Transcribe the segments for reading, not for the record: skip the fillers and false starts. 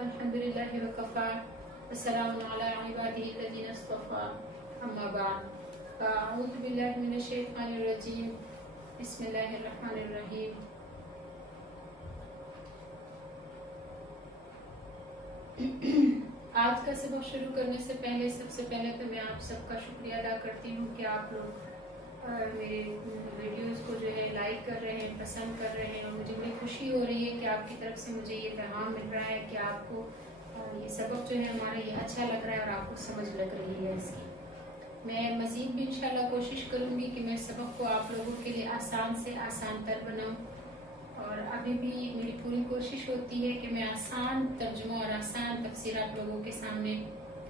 अल्हम्दुलिल्लाहि व कफ़ा वस्सलामु अला इबादिही अल्लज़ीना इस्तफ़ा अम्मा बाद अऊज़ु बिल्लाहि मिनश शैतानिर रजीम बिस्मिल्लाहिर रहमानिर रहीम। आज का सबक शुरू करने से पहले सबसे पहले तो मैं आप सबका शुक्रिया अदा करती हूँ कि आप लोग मेरे वीडियोस को जो है लाइक कर रहे हैं, पसंद कर रहे हैं, और मुझे बड़ी खुशी हो रही है कि आपकी तरफ से मुझे ये पैगाम मिल रहा है कि आपको ये सबक जो है हमारा ये अच्छा लग रहा है और आपको समझ लग रही है इसकी। मैं मज़ीद भी इंशाल्लाह कोशिश करूँगी कि मैं सबक को आप लोगों के लिए आसान से आसान तर बनाऊँ, और अभी भी मेरी पूरी कोशिश होती है कि मैं आसान तर्जुमा और आसान तफसीर आप लोगों के सामने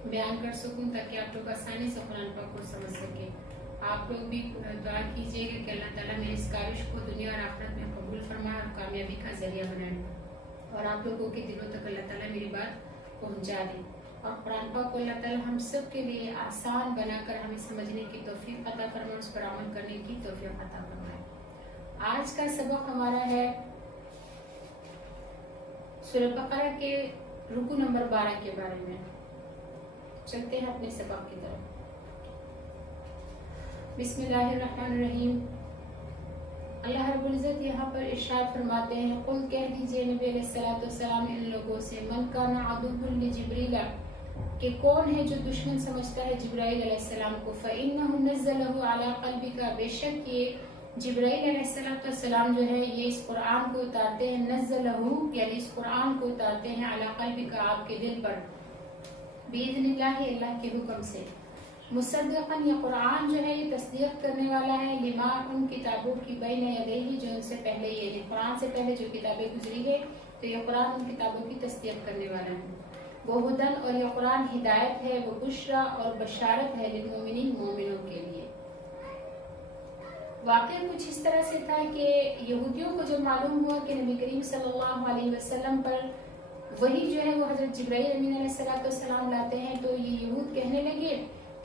बयान कर सकूँ ताकि आप लोग आसानी से कुरान पाक को समझ सकें। आप लोग भी दुआ कीजिएगा कि अल्लाह ताला मेरी इस काविश को दुनिया और आखिरत में कबूल फरमाए और कामयाबी का जरिया बनाए, और आप लोगों के दिलों तक अल्लाह ताला मेरी बात पहुंचा दे, और कुरान पाक को अल्लाह ताला हम सब के लिए आसान बनाकर हमें समझने की तौफीक अता फरमाए, उस पर अमल करने की तौफीक अता फरमाए। आज का सबक हमारा है सूरह बकरा के रुकू नंबर 12 के बारे में। चलते हैं अपने सबक की तरफ। बिस्मिल्लाहिर्रहमानिर्रहीम। अल्लाह रब्बुल इज्जत यहाँ पर इरशाद फरमाते हैं, कुल कह दीजिए नबी अलैहिस्सलातु वस्सलाम इन लोगों से, मन काना अदुव्वुन लिजिब्रील, कि कौन है जो दुश्मन समझता है जिब्राइल अलैहिस्सलाम को, फ़इन्नहु नज़्ज़लहु अला क़ल्बिका, बेशक ये जिब्राइल अलैहिस्सलातु वस्सलाम जो है ये इस कुरान को उतारते हैं, नज़्ज़लहु यानी इस कुरान को उतारते हैं, अला क़ल्बिका आपके दिल पर, बिइज़्निल्लाहि अल्लाह के हुक्म से, मुसद्दिक़न ये कुरान जो है ये तस्दीक करने वाला है, लिमा उन किताबों की बैन यदैहि जो उनसे पहले ये कुरान से पहले जो किताबें गुजरी है तो ये कुरान उन किताबों की तस्दीक करने वाला है। वो हुदन और ये कुरान हिदायत है, वो बुशरा और बशारत है लिलमुमिनीन मोमिनों के लिए। वाक़या कुछ इस तरह से था कि यहूदियों को जब मालूम हुआ कि नबी करीम सल्लल्लाहु अलैहि वसल्लम पर वही जो है वो हजरत जिब्राइल अमीन अलैहिस्सलाम लाते हैं, तो ये यहूद कहने लगे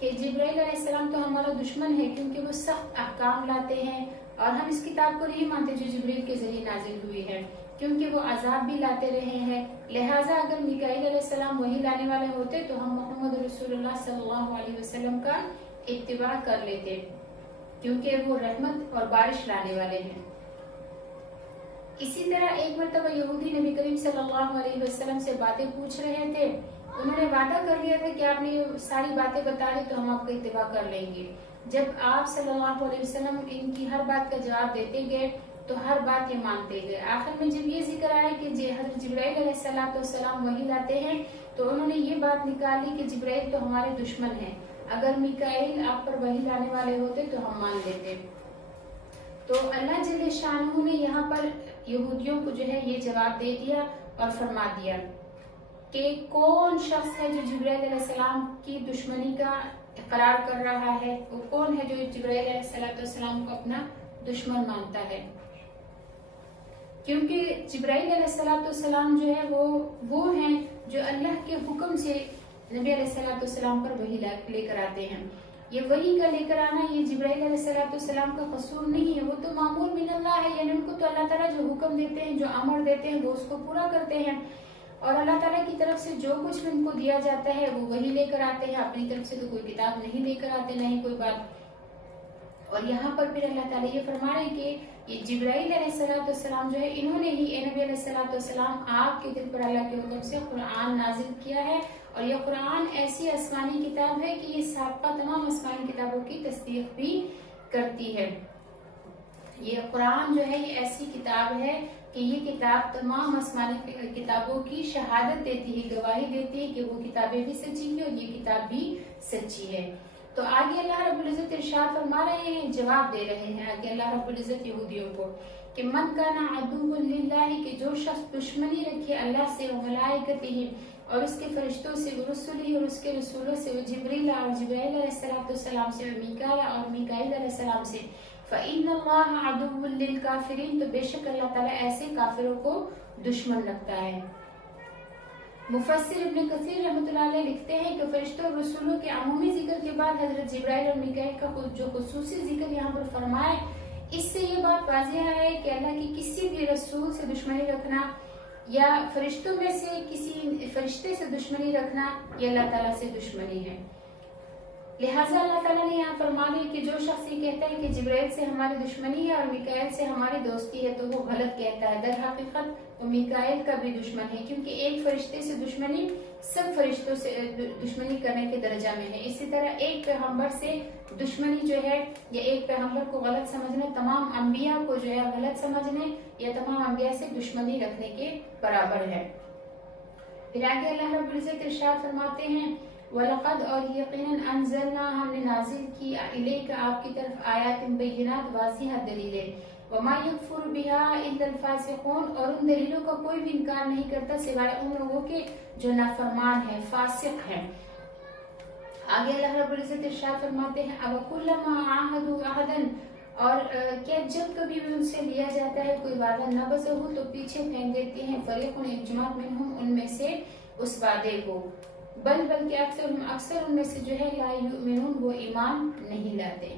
कि जिब्राइल अलैहिस्सलाम तो हमारा दुश्मन है क्योंकि वो सख्त अहकाम लाते हैं, और हम इस किताब को नहीं मानते जो जिब्राइल के जरिए नाजिल हुई है, क्योंकि वो अजाब भी लाते रहे हैं। लिहाजा अगर मिकाईल अलैहिस्सलाम वही लाने वाले होते तो हम मोहम्मद रसूलुल्लाह सल्लल्लाहु अलैहि वसल्लम का इत्तिबा कर लेते, क्योंकि वो रहमत और बारिश लाने वाले हैं। इसी तरह एक मरतबा यहूदी नबी करीम सल्लल्लाहु अलैहि वसल्लम से बातें पूछ रहे थे। उन्होंने वादा कर लिया था कि आपने सारी बातें बता दी तो हम आपका इत्तिबा कर लेंगे। जब आप सल्लल्लाहु अलैहि वसल्लम इनकी हर बात का जवाब देते गए तो हर बात ये मानते गए। आखिर में जब ये जिक्र आया कि हज़रत जिब्राइल अलैहिस्सलाम वही लाते हैं, तो उन्होंने ये बात निकाली कि जिब्राइल तो हमारे दुश्मन हैं, अगर मिकाईल आप पर वही लाने वाले होते तो हम मान लेते। तो अल्लाह जल्ले शानहू ने यहाँ पर यहूदियों को जो है ये जवाब दे दिया और फरमा दिया कि कौन शख्स है जो जिब्राइल अलैहिस्सलाम की दुश्मनी का इकरार कर रहा है, वो कौन है जो जिब्राइल अलैहिस्सलाम को अपना दुश्मन मानता है। क्योंकि जिब्राइल अलैहिस्सलाम जो है वो हैं जो अल्लाह के हुक्म से नबी अलैहिस्सलाम पर वही लेकर आते हैं। ये वही का लेकर आना ये जिब्राइल अलैहिस्सलाम का कसूर नहीं है, वो तो मामूल मिनल्लाह है, यानी उनको तो अल्लाह ताला जो हुक्म देते हैं, जो अमर देते हैं वो उसको पूरा करते हैं, और अल्लाह ताला की तरफ से जो कुछ भी उनको दिया जाता है वो वही लेकर आते हैं। अपनी तरफ से तो कोई किताब नहीं लेकर आते, नहीं कोई बात। और यहाँ पर फिर अल्लाह ताला ये फरमा रहे हैं कि ये जिब्राइल अलैहिस्सलाम जो है इन्होंने ही नबी अलैहिस्सलाम आपके दिल पर अल्लाह के हुक्म से कुरान नाजिल किया है, और यह कुरान ऐसी आसमानी किताब है कि ये साबिक़ा तमाम आसमानी किताबों की तस्दीक भी करती है। ये कुरान जो है ये ऐसी किताब है कि ये किताब तमाम आसमानी किताबों की शहादत देती है, गवाही देती है कि वो किताबें भी सच्ची है और ये किताब भी सच्ची है। तो आगे अल्लाह रब्बुल इज्जत इरशाद फरमा रहे हैं, जवाब दे रहे हैं आगे अल्लाह रब्बुल इज्जत यहूदियों को कि मन काना अदुव्वुन लिल्लाहि, कि जो शख्स दुश्मनी रखे अल्लाह से, व मलाइकतिही और उसके फरिश्तों से, व रुसुलिही और उसके रसूलों से, व जिब्रील और जिब्राइल अलैहिस्सलाम से, व मीकाईल और मीकाईल अलैहिस्सलाम से, फ़इन्नल्लाह अदुव्वुन लिल काफिरीन, तो बेशक अल्लाह ताला ऐसे काफिरों को दुश्मन रखता है। मुफस्सिर इब्न कसीर रहमतुल्लाह अलैह लिखते हैं कि फरिश्तों और रसूलों के अमूमी जिक्र के बाद हजरत जिब्राइल और मीकाईल का जो खुसूसी जिक्र यहाँ पर फरमाए, इससे ये बात वाज़ेह है कि अल्लाह की किसी भी रसूल से दुश्मनी रखना یا فرشتوں میں سے کسی فرشتے سے دشمنی رکھنا یہ اللہ تعالیٰ سے دشمنی ہے۔ لہٰذا اللہ تعالیٰ نے یہاں فرما دیا کہ جو شخص یہ کہتا ہے کہ جبرائیل سے ہماری دشمنی ہے اور میکائیل سے ہماری دوستی ہے تو وہ غلط کہتا ہے۔ در حقیقت وہ میکائیل کا بھی دشمن ہے، کیونکہ ایک فرشتے سے دشمنی سب فرشتوں سے دشمنی کرنے کے درجہ میں ہے۔ اسی طرح ایک پیغمبر سے دشمنی جو ہے یا ایک پیغمبر کو غلط سمجھنا تمام انبیاء کو جو ہے غلط سمجھنے یا تمام انبیاء سے دشمنی رکھنے کے برابر ہے۔ پھر آگے اللہ رب العزت ارشاد فرماتے ہیں وَلَقَدْ اور یقیناً انزلنا ہم نے نازل کی الیک آپ کی طرف آیات بینات واضح دلیلیں وَمَا يَكْفُرُ بِهَا إِلَّا الْفَاسِقُونَ اور ان دلیلوں کا کوئی بھی انکار نہیں کرتا سوائے ان لوگوں کے جو نافرمان ہیں، فاسق ہیں۔ آگے اللہ رب العزت ارشاد فرماتے ہیں أَوَكُلَّمَا عَاهَدُوا عَهْدًا اور کیا جب کبھی بھی ان سے لیا جاتا ہے کوئی وعدہ نبذہ تو پیچھے پھینک دیتے ہیں فریق ایک جماعت منہم ان میں سے اس وعدے کو بلکہ اکثر ان میں سے جو ہے لا یؤمنون وہ ایمان نہیں لاتے۔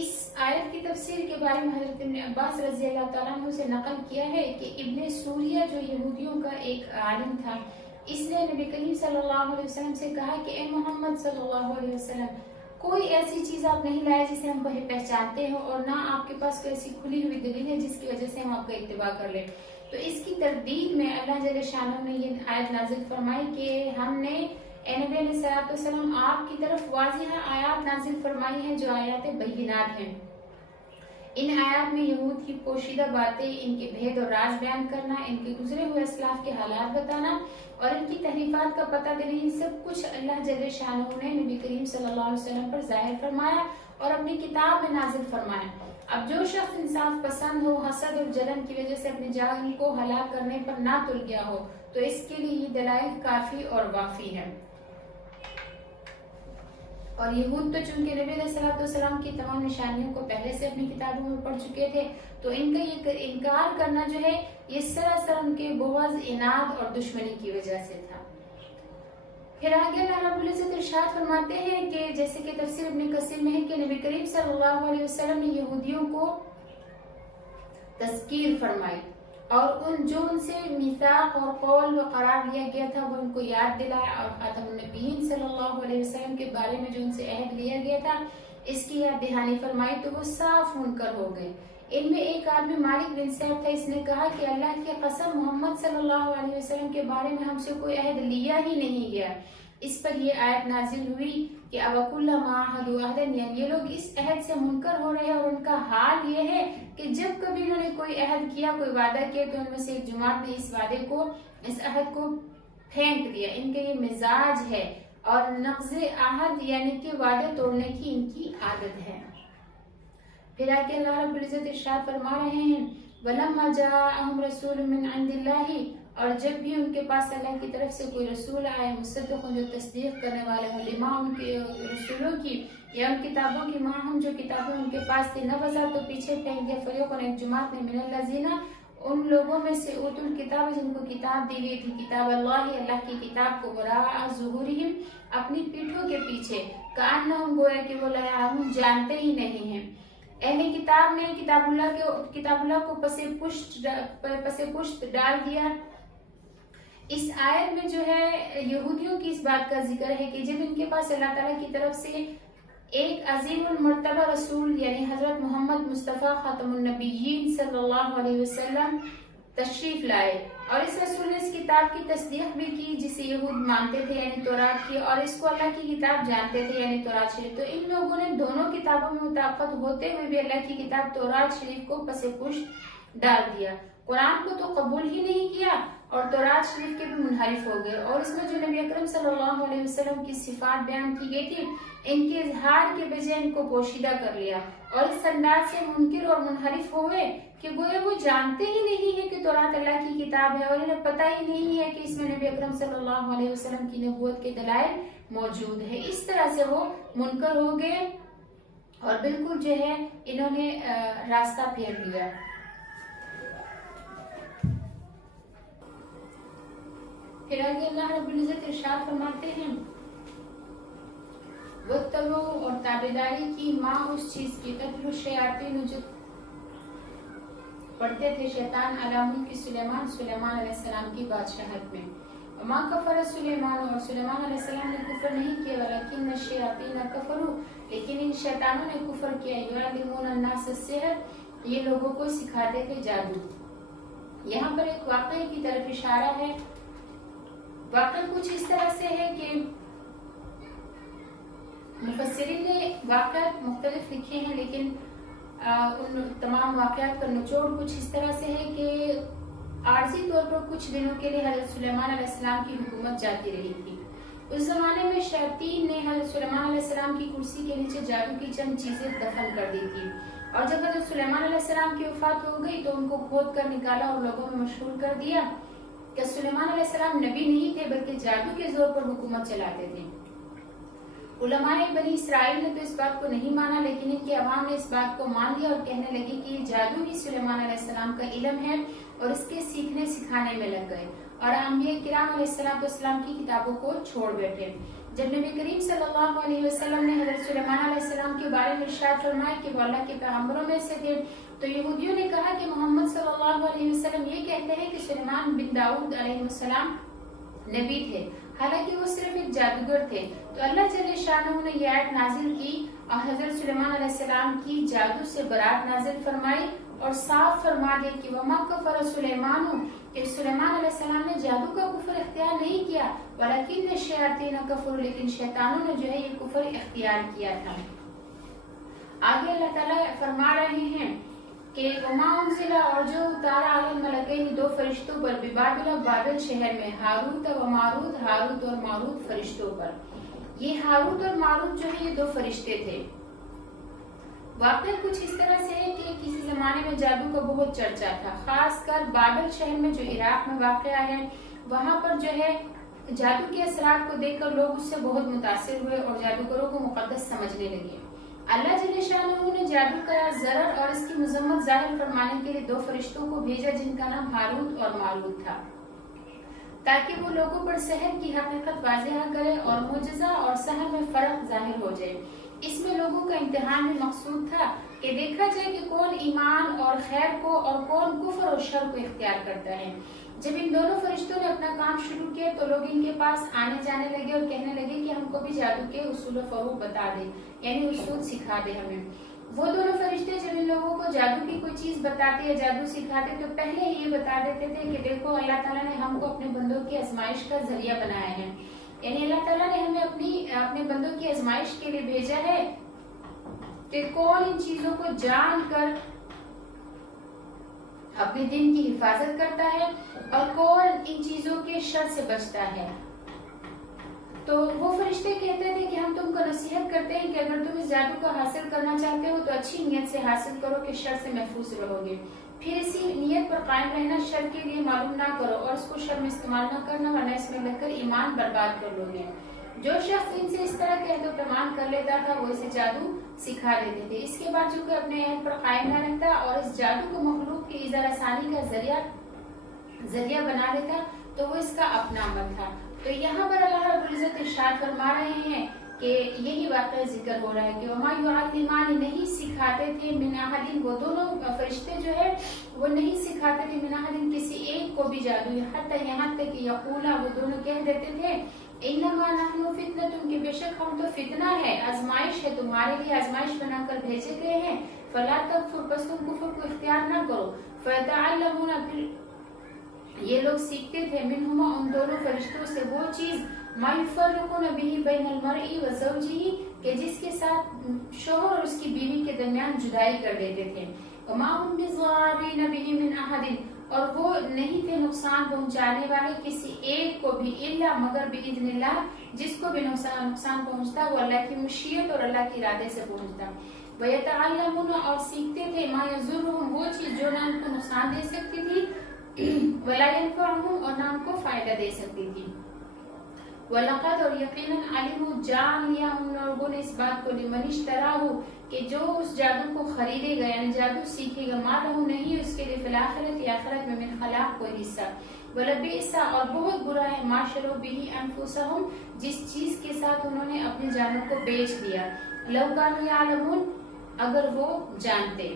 اس آیت کی تفسیر کے بارے میں حضرت ابن عباس رضی اللہ تعالیٰ عنہ سے نقل کیا ہے کہ ابن سوریہ جو یہودیوں کا ایک عالم تھا، اس نے نبی کریم صلی اللہ علیہ وسلم سے کہا کہ اے محمد صلی اللہ علیہ وسلم کوئی ایسی چیز آپ نہیں لائے جسے ہم پہچانتے ہو اور نہ آپ کے پاس کوئی ایسی کھلی ہوئی دلیل ہے جس کی وجہ سے ہم آپ کا اتباع کر لیں۔ تو اس کی تردید میں اللہ جل شانہ نے یہ آیت نازل فرمائی کہ ہم نے اے نبی علیہ السلام آپ کی طرف واضح آیات نازل فرمائی ہیں جو آیات بینات ہیں۔ ان آیات میں یہود کی پوشیدہ باتیں، ان کے بھید اور راز بیان کرنا، ان کے گزرے ہوئے اسلاف کے حالات بتانا اور ان کی تحریفات کا پتہ دینا، یہ سب کچھ اللہ جل شانہ نے نبی کریم صلی اللہ علیہ وسلم پر ظاہر فرمایا اور اپنی کتاب میں نازل فرمایا۔ اب جو شخص انصاف پسند ہو، حسد اور جلن کی وجہ سے اپنی جان کو ہلاک کرنے پر نہ تل گیا ہو تو اس کے لیے یہ دلائل کافی اور وافی ہے۔ اور یہود تو چونکہ نبی علیہ السلام کی تمام نشانیوں کو پہلے سے اپنی کتابوں میں پڑھ چکے تھے تو ان کا یہ انکار کرنا جو ہے یہ سراسر ان کے بغض، عناد اور دشمنی کی وجہ سے تھا۔ پھر آگے اللہ رب العزت ارشاد فرماتے ہیں کہ جیسے کہ تفسیر ابن کثیر میں ہے کہ نبی کریم صلی اللہ علیہ وسلم نے یہودیوں کو تذکیر فرمائی اور ان سے میثاق اور قول و قرار لیا گیا تھا وہ ان کو یاد دلایا اور خاتم النبیین صلی اللہ علیہ وسلم کے بارے میں جو ان سے عہد لیا گیا تھا اس کی یاد دہانی فرمائی تو وہ صاف منکر ہو گئے۔ ان میں ایک آدمی مالک بن سعد تھا، اس نے کہا کہ اللہ کی قسم محمد صلی اللہ علیہ وسلم کے بارے میں ہم سے کوئی عہد لیا ہی نہیں گیا۔ اس پر یہ آیت نازل ہوئی کہ أَوَكُلَّمَا عَاهَدُوا عَهْدًا، یعنی یہ لوگ اس عہد سے منکر ہو رہے ہیں اور ان کا حال یہ ہے کہ جب کبھی انہوں نے کوئی عہد کیا، کوئی وعدہ کیا تو ان میں سے ایک جماعت نے اس وعدے کو، اس عہد کو پھینک دیا۔ ان کا یہ مزاج ہے اور نقض عہد یعنی کہ وعدے توڑنے کی ان کی عادت ہے۔ پھر آگے اللہ رب العزت ارشاد فرما رہے ہیں وَلَمَّا جَاءَهُمْ رَسُولٌ مِّنْ عِندِ اللَّهِ اور جب بھی ان کے پاس اللہ کی طرف سے کوئی رسول آئے مصدق جو تصدیق کرنے والے ہوں لما ان کے رسولوں کی یا ان کتابوں کی ماہم جو کتابیں ان کے پاس تھی نبذا تو پیچھے پھینک دیا فریق ایک جماعت نے من الذین ان لوگوں میں سے اوتوا الکتاب جن کو کتاب دی گئی تھی کتاب اللہ کی کتاب کو وراء ظہورہم اپنی پیٹھوں کے پیچھے کأنہم گویا کہ وہ لا یعلمون جانتے ہی نہیں ہیں۔ اہل کتاب نے کتاب اللہ کو پس پشت ڈال دیا۔ اس آیت میں جو ہے یہودیوں کی اس بات کا ذکر ہے کہ جب ان کے پاس اللہ تعالیٰ کی طرف سے ایک عظیم المرتبہ رسول یعنی حضرت محمد مصطفیٰ خاتم النبیین صلی اللہ علیہ وسلم تشریف لائے اور اس رسول نے اس کتاب کی تصدیق بھی کی جسے یہود مانتے تھے یعنی تورات کی اور اس کو اللہ کی کتاب جانتے تھے یعنی تورات شریف، تو ان لوگوں نے دونوں کتابوں میں مطابقت ہوتے ہوئے بھی اللہ کی کتاب تورات شریف کو پس پشت ڈال دیا، قرآن کو تو قبول ہی نہیں کیا اور تورات شریف کے بھی منحرف ہو گئے اور اس میں جو نبی اکرم صلی اللہ علیہ وسلم کی صفات بیان کی گئی تھی ان کے اظہار کے بجائے ان کو پوشیدہ کر لیا اور اس انداز سے منکر اور منحرف ہوئے کہ گویا وہ جانتے ہی نہیں ہے کہ تورات اللہ کی کتاب ہے اور انہیں پتہ ہی نہیں ہے کہ اس میں نبی اکرم صلی اللہ علیہ وسلم کی نبوت کے دلائل موجود ہے۔ اس طرح سے وہ منکر ہو گئے اور بالکل جو ہے انہوں نے راستہ پھیر لیا۔ پھر آگے اللہ رب العزت ارشاد فرماتے ہیں وَاتَّبَعُوا اور تابعداری کی ماں اس چیز کی تتلو الشیاطین جو पढ़ते थे शैतान अला मुल्क सुलेमान, सुलेमान अलैहिस्सलाम की बादशाहत में। मा कफर सुलेमान, और सुलेमान अलैहिस्सलाम ने कुफर नहीं किया, वलाकिन शयातीन कफरू, लेकिन इन शैतानों ने कुफर किया। युअल्लिमून अन्नास अस्सिहर, ये लोगों को सिखाते थे जादू। यहाँ पर एक वाक़े की तरफ इशारा है। वाक़े कुछ इस तरह से है कि मुफस्सिरीन ने वाक़यात मुख्तलिफ लिखे हैं, लेकिन उन तमाम वाक़यात का निचोड़ कुछ इस तरह से है कि आर्जी तौर पर कुछ दिनों के लिए हज़रत सुलेमान अलैहिस्सलाम की हुकूमत जाती रही थी। उस जमाने में शैतान ने हज़रत सुलेमान अलैहिस्सलाम की कुर्सी के नीचे जादू की चंद चीजें दफन कर दी थी, और जब हज़रत सुलेमान अलैहिस्सलाम की वफात हो गई तो उनको खोद कर निकाला और लोगों में मशहूर कर दिया कि सुलेमान अलैहिस्सलाम नबी नहीं थे, बल्कि जादू के जोर पर हुकूमत चलाते थे। उलमाए बनी इसराइल ने तो इस बात को नहीं माना, लेकिन इनके अवाम ने इस बात को मान लिया और कहने लगे कि ये जादू ही सुलेमान अलैहिस्सलाम का इल्म है, और इसके सीखने सिखाने में लग गए और अंबिया किराम अलैहिस्सलाम की किताबों को छोड़ बैठे। जब नबी करीम सल्लल्लाहु अलैहि वसल्लम ने हज़रत सुलेमान अलैहिस्सलाम के बारे में इरशाद फरमाया कि वो अल्लाह के पैगंबरों में से थे, तो यहूदियों ने कहा कि मोहम्मद सल्लल्लाहु अलैहि वसल्लम ये कहते हैं कि सुलेमान बिन दाऊद अलैहिस्सलाम नबी थे, हालांकि वो सिर्फ एक जादूगर थे। तो अल्लाह जल्ले शानहू ने ये आयत नाजिल की और हज़रत सुलेमान अलैहिस्सलाम की जादू से बरात नाजिल फरमाई और साफ फरमा दे कि वमा कफर सुलेमान, कि सुलेमान अलैहिस्सलाम ने जादू का कुफर इख्तियार नहीं किया, वलाकिन शयातीन कफर, लेकिन शैतानों ने जो है ये कुफर इख्तियार किया था। आगे अल्लाह ताला फरमा रहे हैं कि वमा उनजिला, और जो उतारा अलल मलकैन, दो फरिश्तों पर, बिबाबिल, बाबिल शहर में, हारूत व मारूत, हारूत और मारूत फरिश्तों पर। ये हारूत और मारूत जो है ये दो फरिश्ते थे। वाक़या कुछ इस तरह से है कि किसी जमाने में जादू का बहुत चर्चा था, खासकर बाबिल शहर में जो इराक में वाक़या है, वहाँ पर जो है जादू के असरात को देखकर लोग उससे बहुत मुतासिर हुए और जादूगरों को मुकद्दस समझने लगे। अल्लाह जल्ले शानहू ने जादू का ज़रर और इसकी मज़म्मत ज़ाहिर फरमाने के लिए दो फरिश्तों को भेजा, जिनका नाम हारूत और मारूत था, ताकि वो लोगों पर सहर की हकीकत वाज़ेह करे और मुजज़ा और सहर में फर्क जाहिर हो जाए। इसमें लोगों का इम्तिहान भी मकसूद था कि देखा जाए कि कौन ईमान और खैर को और कौन कुफ्र और शर को इख्तियार करता है। जब इन दोनों फरिश्तों ने अपना काम शुरू किया तो लोग इनके पास आने जाने लगे और कहने लगे कि हमको भी जादू के उसूल फ़रूग बता दे, यानी उसूल सिखा दे हमें। वो दोनों फरिश्ते जब इन लोगों को जादू की कोई चीज बताते या जादू सिखाते तो पहले ही ये बता देते थे कि देखो अल्लाह ताला ने हमको अपने बंदों की आजमाइश का जरिया बनाया है, यानी अल्लाह ताला ने हमें अपने बंदों की आजमाइश के लिए भेजा है कि कौन इन चीजों को जान कर अपने दिन की हिफाजत करता है और कौन इन चीजों के शर से बचता है। तो वो फरिश्ते कहते थे कि हम तुमको नसीहत करते हैं कि अगर तुम इस जादू को हासिल करना चाहते हो तो अच्छी नीयत से हासिल करो कि शर से महफूज रहोगे, फिर इसी नीयत पर कायम रहना, शर के लिए मालूम ना करो और इसको शर में इस्तेमाल ना करना, वरना इसमें लगकर ईमान बर्बाद कर लोगे। जो शख्स इनसे इस तरह के अहद पैमान कर लेता था वो इसे जादू सिखा देते थे। इसके बाद जो कि अपने अहद पर कायम न रहता और इस जादू को मखलूक की इज़ा रसानी का जरिया बना लेता तो वो इसका अपना अमल था। तो यहाँ पर अल्लाह रब्बुल इज्जत इरशाद फरमा रहे हैं कि यही वाक़या जिक्र हो रहा है कि वमा युअल्लिमानी, नहीं सिखाते थे मिन अहदिन, वो दोनों फरिश्ते जो है वो नहीं सिखाते थे मिन अहदिन किसी एक को भी जादू, हत्ता यहाँ तक कि यक़ूला, वो दोनों कह देते थे इन्नमा नहनु फितनतुन, कि बेशक हम तो फितना है, आजमाइश है, तुम्हारे लिए आजमाइश बनाकर भेजे गए हैं। फला तकफुर, बस तुम कुफ्र को इख्तियार न करो। फयतअल्लमूना, फिर ये लोग सीखते थे मिनहुमा, उन दोनों फरिश्तों से वो चीज मा युफ़र्रिक़ूना बिही बैनल मरई व ज़ौजिही, कि जिसके साथ शोहर और उसकी बीवी के दरमियान जुदाई कर देते थे। वमा हुम बिज़ारिन बिही मिन अहदिन, और वो नहीं थे नुकसान पहुंचाने वाले किसी एक को भी, इल्ला मगर बिइज़्निल्लाह, जिसको भी नुकसान पहुंचता वो अल्लाह की मशीयत और अल्लाह के इरादे से पहुंचता। वयतअल्लमूना, और सीखते थे मा यज़ुर्रुहुम, वो चीज जो ना उनको नुकसान दे सकती थी, वला यनफ़अहुम, और ना उनको फायदा दे सकती थी। वलक़द, और यकीनन अलिमू, जान लिया उन लोगों ने इस बात को, लिमन इश्तराहु, कि जो उस जादू को खरीदेगा यानी जादू सीखेगा, मा लहू, नहीं उसके लिए फिल आखिरत, आखिरत में मिन खलाक कोई हिस्सा, वलबिअसा, और बहुत बुरा है, मा शरू बिही अनफुसहुम, जिस चीज के साथ उन्होंने अपनी जानों को बेच दिया। लौ कानू यालमून, अगर वो जानते।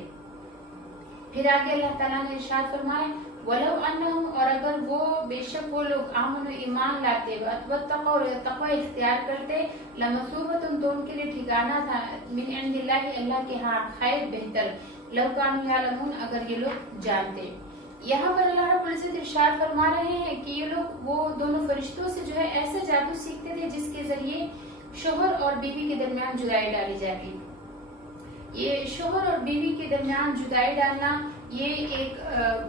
फिर आगे अल्लाह ताला ने इरशाद फरमाया वलो अन्नहुम, और अगर वो बेशक वो लोग आमन ईमान लाते वत्तक़ौ और तक़वा इख्तियार करते लमसूबतुन, तो उनके लिए ठिकाना था मिन इंदिल्लाहि, अल्लाह के यहाँ खैर बेहतर, लौ कानू यालमून, अगर ये लोग जानते। यहाँ पर अल्लाह रब्बुल इज्जत इरशाद फरमा रहे हैं कि ये लोग वो दोनों फरिश्तों से जो है ऐसा जादू सीखते थे जिसके जरिए शोहर और बीवी के दरमियान जुदाई डाली जाती। ये शोहर और बीवी के दरमियान जुदाई डालना ये एक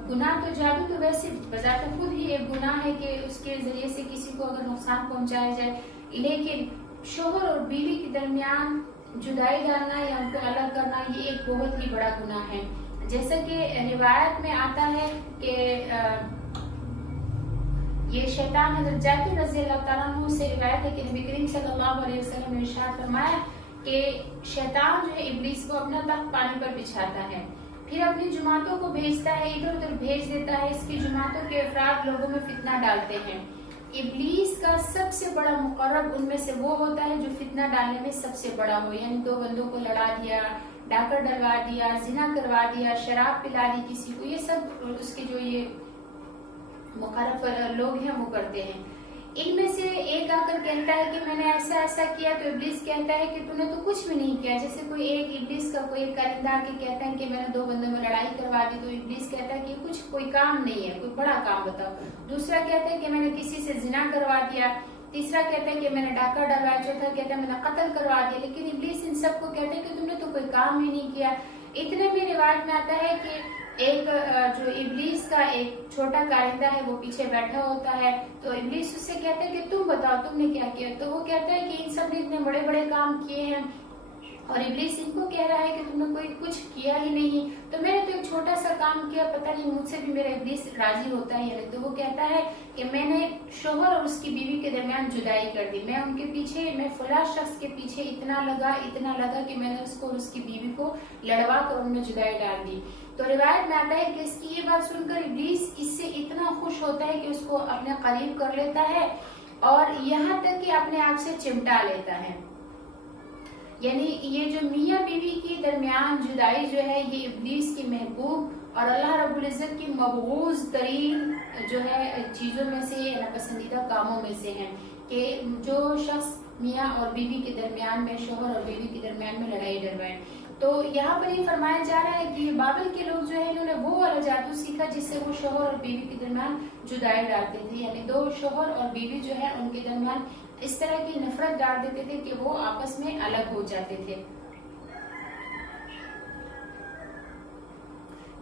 गुनाह, तो जादू तो वैसे बजाते खुद ही एक गुनाह है कि उसके जरिए से किसी को अगर नुकसान पहुंचाया जाए, लेकिन शोहर और बीवी के दरमियान जुदाई डालना या उनको अलग करना ये एक बहुत ही बड़ा गुनाह है। जैसा कि रिवायत में आता है कि ये शैतान हज़रत जाकिर रज़ी अल्लाह तआला अन्हु से रिवायत है कि नबी करीम सल्लल्लाहु अलैहि वसल्लम ने इरशाद फरमाया कि शैतान जो है इब्लीस को अपना तख्त पानी पर बिछाता है, फिर अपनी जुमातों को भेजता है, इधर उधर भेज देता है, इसकी जुमातों के अफराद लोगों में फितना डालते हैं। इब्लीस का सबसे बड़ा मुकर्रब उनमें से वो होता है जो फितना डालने में सबसे बड़ा हो, यानी दो बंदों को लड़ा दिया, डाकर डलवा दिया, जिना करवा दिया, शराब पिला दी किसी को, ये सब उसके जो ये मुकर्रब लोग हैं वो करते हैं। इनमें से एक आकर कहता है कि मैंने ऐसा ऐसा किया, तो इब्लीस कहता है कि तूने तो कुछ भी नहीं किया। जैसे कोई एक इब्लीस का कोई कारिंदा आके कहता है कि मैंने दो बंदों में लड़ाई करवा दी, तो इब्लीस कहता है कि कुछ कोई काम नहीं है, कोई बड़ा काम बताओ। दूसरा कहता है कि मैंने किसी से जिना करवा दिया, तीसरा कहता है कि मैंने डाका डलवाया, चौथा कहता है मैंने कत्ल करवा दिया। लेकिन इब्लीस इन सबको कहता है कि तुमने तो कोई काम ही नहीं किया। इतने में रिवायत में आता है कि एक जो इब्लीस का एक छोटा कारिंदा है वो पीछे बैठा होता है, तो इब्लीस उससे कहता है कि तुम बताओ तुमने क्या किया। तो वो कहता है कि इन सब ने इतने बड़े बड़े काम किए हैं और इब्लीस इनको कह रहा है कि तुमने कोई कुछ किया ही नहीं, तो मैंने तो एक छोटा सा काम किया, पता नहीं मुझसे भी मेरा इब्लीस राजी होता है या नहीं। तो वो कहता है कि मैंने शोहर और उसकी बीवी के दरमियान जुदाई कर दी, मैं उनके पीछे, मैं फला शख्स के पीछे इतना लगा कि मैंने उसको और उसकी बीवी को लड़वा कर उनमें जुदाई डाल दी। तो रिवायत में आता है कि इसकी ये बात सुनकर इब्लीस इससे इतना खुश होता है कि उसको अपने करीब कर लेता है और यहाँ तक कि अपने आप से चिमटा लेता है। यानी ये जो मियाँ बीवी के दरमियान जुदाई जो है ये इब्लीस की महबूब और अल्लाह रब्बुल इज्जत की मबगूज तरीन जो है चीजों में से, नापसंदीदा कामों में से है कि जो शख्स मियाँ और बीवी के दरमियान में, शोहर और बीवी के दरमियान में लड़ाई डलवाए। तो यहाँ पर ये फरमाया जा रहा है कि बाबिल के लोग जो है इन्होंने वो वाला जादू सीखा जिससे वो शोहर और बीवी के दरमियान जुदाई डालते थे, यानी दो शोहर और बीवी जो है उनके दरमियान इस तरह की नफरत डाल देते थे कि वो आपस में अलग हो जाते थे।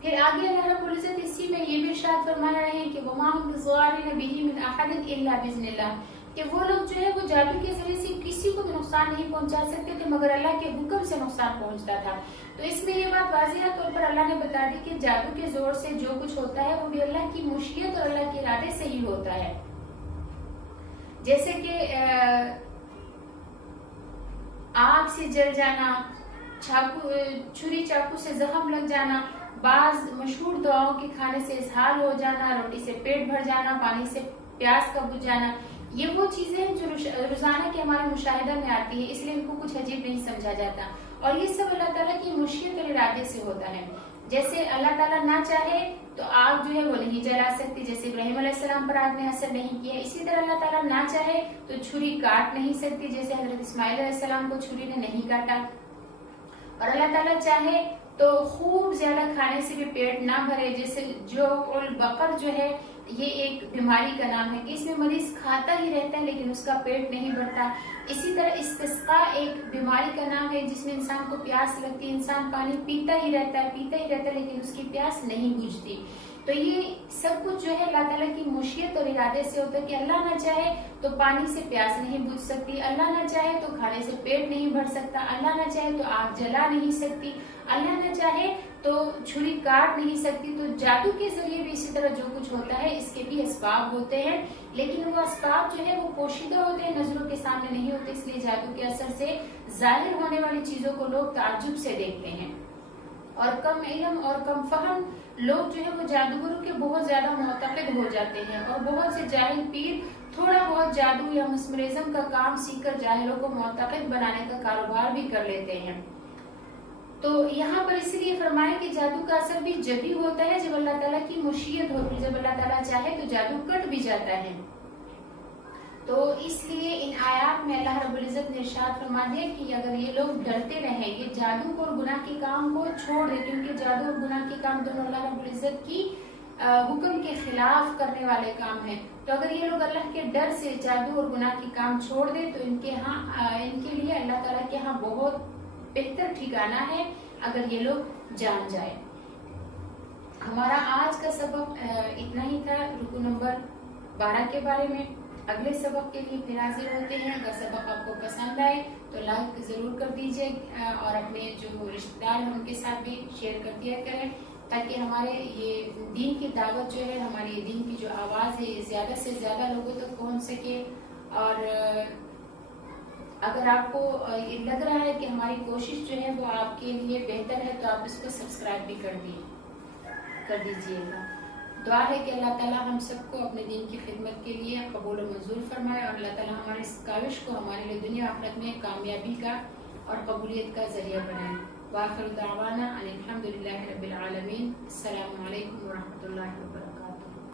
फिर आगे अल्लाह रब्बुल इज्जत इसी में ये भी इरशाद फरमा रहे हैं कि वमा हुम बिज़ारिन बिही मिन अहदिन इल्ला बिइज़्निल्लाह, कि वो लोग जो है वो जादू के जरिए से किसी को भी नुकसान नहीं पहुंचा सकते थे मगर अल्लाह के हुक्म से नुकसान पहुंचता था। तो इसमें ये बात वाज़िह तौर पर अल्लाह ने बता दी कि जादू के जोर से जो कुछ होता है वो भी अल्लाह की मुशियत और अल्लाह के इरादे से ही होता है। जैसे कि आग से जल जाना, छुरी चाकू से जख्म लग जाना, बाज मशहूर दुआओं के खाने से इसहाल हो जाना, रोटी से पेट भर जाना, पानी से प्यास का बुझ जाना, ये वो चीजें हैं जो रोजाना के हमारे मुशाहिदा में आती है, इसलिए इनको कुछ अजीब नहीं समझा जाता। और ये सब अल्लाह ताला की मुशियत और इरादे से होता है। जैसे अल्लाह ताला ना चाहे तो आग जो है वो नहीं जला सकती, जैसे इब्राहिम अलैहिस्सलाम पर आग ने असर नहीं किया। इसी तरह अल्लाह ताला ना चाहे तो छुरी काट नहीं सकती, जैसे हजरत इस्माइल अलैहिस्सलाम को छुरी ने नहीं काटा। और अल्लाह ताला चाहे तो खूब ज्यादा खाने से भी पेट ना भरे, जैसे जो बकर जो है ये एक बीमारी का नाम है कि इसमें मरीज खाता ही रहता है लेकिन उसका पेट नहीं भरता। इसी तरह इस्तिस्का एक बीमारी का नाम है जिसमें इंसान को प्यास लगती है, इंसान पानी पीता ही रहता है लेकिन उसकी प्यास नहीं बुझती। तो ये सब कुछ जो है अल्लाह ताला की मुशियत और इरादे से होता है कि अल्लाह ना चाहे तो पानी से प्यास नहीं बुझ सकती, अल्लाह ना चाहे तो खाने से पेट नहीं भर सकता, अल्लाह ना चाहे तो आग जला नहीं सकती, अल्लाह ना चाहे तो छुरी काट नहीं सकती। तो जादू के जरिए भी इसी तरह जो कुछ होता है इसके भी असबाब होते हैं, लेकिन वो असबाब जो है वो पोशीदा होते हैं, नजरों के सामने नहीं होते, इसलिए जादू के असर से जाहिर होने वाली चीजों को लोग ताज्जुब से देखते हैं। और कम इल्म और कम फहम लोग जो है वो जादूगरों के बहुत ज्यादा मुतक़िद हो जाते हैं और बहुत से जाहिल पीर थोड़ा बहुत जादू या मस्मरिज़म का काम सीखकर जाहिलों को मुतक़िद बनाने का कारोबार भी कर लेते हैं। تو یہاں پر اس لیے فرمایا کہ جادو کا اثر بھی جب ہی ہوتا ہے جب اللہ تعالیٰ کی مشیت ہوتی ہے، جب اللہ تعالیٰ چاہے تو جادو کٹ بھی جاتا ہے۔ تو اس لیے ان آیات میں اللہ رب العزت نے ارشاد فرما دیا کہ اگر یہ لوگ ڈرتے رہیں، یہ جادو کو اور گناہ کے کام کو چھوڑ دیں، کیونکہ جادو اور گناہ کے کام دونوں اللہ رب العزت کی حکم کے خلاف کرنے والے کام ہیں، تو اگر یہ لوگ اللہ کے ڈر سے جادو اور گناہ کے کام چھوڑ دیں تو ان کے لیے اللہ تعالیٰ کے ہاں بہت بہتر ٹھکانہ ہے اگر یہ لوگ جان جائیں۔ ہمارا آج کا سبق اتنا ہی تھا رکو نمبر 12 کے بارے میں۔ اگلے سبق کے لیے پھر حاضر ہوتے ہیں۔ اگر سبق آپ کو پسند آئے تو لائک ضرور کر دیجیے اور اپنے جو رشتہ دار ہیں ان کے ساتھ بھی شیئر کر دیا کریں، تاکہ ہمارے یہ دین کی دعوت جو ہے، ہماری دین کی جو آواز ہے، یہ زیادہ سے زیادہ لوگوں تک پہنچ سکے۔ اور اگر آپ کو لگ رہا ہے کہ ہماری کوشش جو ہے وہ آپ کے لیے بہتر ہے تو آپ اس کو سبسکرائب بھی کر دیجیے گا۔ دعا ہے کہ اللہ تعالیٰ ہم سب کو اپنے دین کی خدمت کے لیے قبول و منظور فرمائے، اور اللہ تعالیٰ ہمارے اس کاوش کو ہمارے لیے دنیا آخرت میں کامیابی کا اور قبولیت کا ذریعہ بنائے۔ وآخر دعوانا ان الحمد للہ رب العالمین۔ السلام علیکم ورحمۃ اللہ وبرکاتہ۔